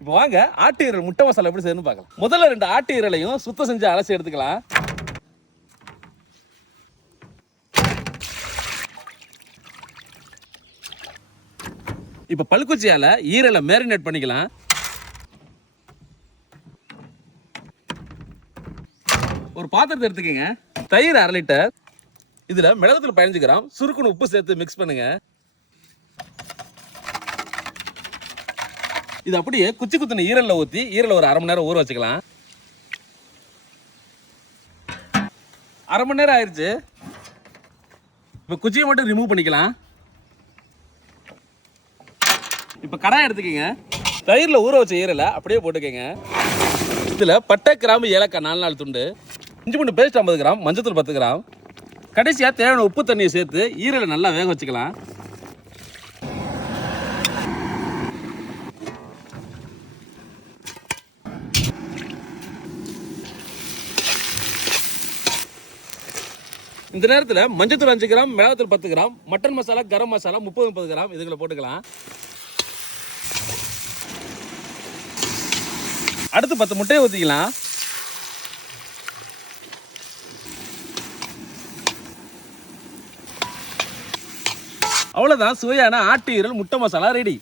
இப்போ வாங்க ஆட்டு ஈரல் முட்டை மசாலா எப்படி செய்யணும்னு பார்க்கலாம். முதல்ல 2 ஆட்டு ஈரலையும் சுத்தம் செஞ்சு அலசி எடுத்துக்கலாம். இப்போ பல்குச்சியால ஈரலை மேரினேட் பண்ணிக்கலாம். ஒரு பாத்திரத்தை எடுத்துக்கங்க. தயிர் 1/2 லிட்டர். இதுல மிளகுத்தூள் 15 கிராம், சுருக்குன்னு உப்பு சேர்த்து மிக்ஸ் பண்ணுங்க. இது அப்படியே குச்சி குத்துன ஈரல்ல ஊத்தி ஈரல் ஒரு 1/2 மணி நேரம் ஊற வச்சுக்கலாம். 1/2 மணி நேரம் ஆயிடுச்சு. இப்போ குச்சியை மட்டும் ரிமூவ் பண்ணிக்கலாம். இப்போ கடாய் எடுத்துக்கங்க. தயிரில் ஊற வச்ச ஈரலை அப்படியே போட்டுக்கங்க. இதில் பட்டை, கிராம்பு, ஏலக்காய் 4 துண்டு, இஞ்சி பூண்டு பேஸ்ட் 50 கிராம், மஞ்சத்தூள் 10 கிராம், கடைசியாக தேவையான உப்பு தண்ணியை சேர்த்து ஈரலை நல்லா வேக வச்சுக்கலாம். இந்த நேரத்தில் மஞ்சத்தூள் 5 கிராம், மிளகாத்தூள் 10 gram, mutton masala, garam masala 30-30 gram இதுகளை போட்டுக்கலாம். அடுத்து 10 முட்டையை ஊற்றிக்கலாம். அவ்வளோதான், சுவையான ஆட்டு ஈரல் முட்டை மசாலா ரெடி.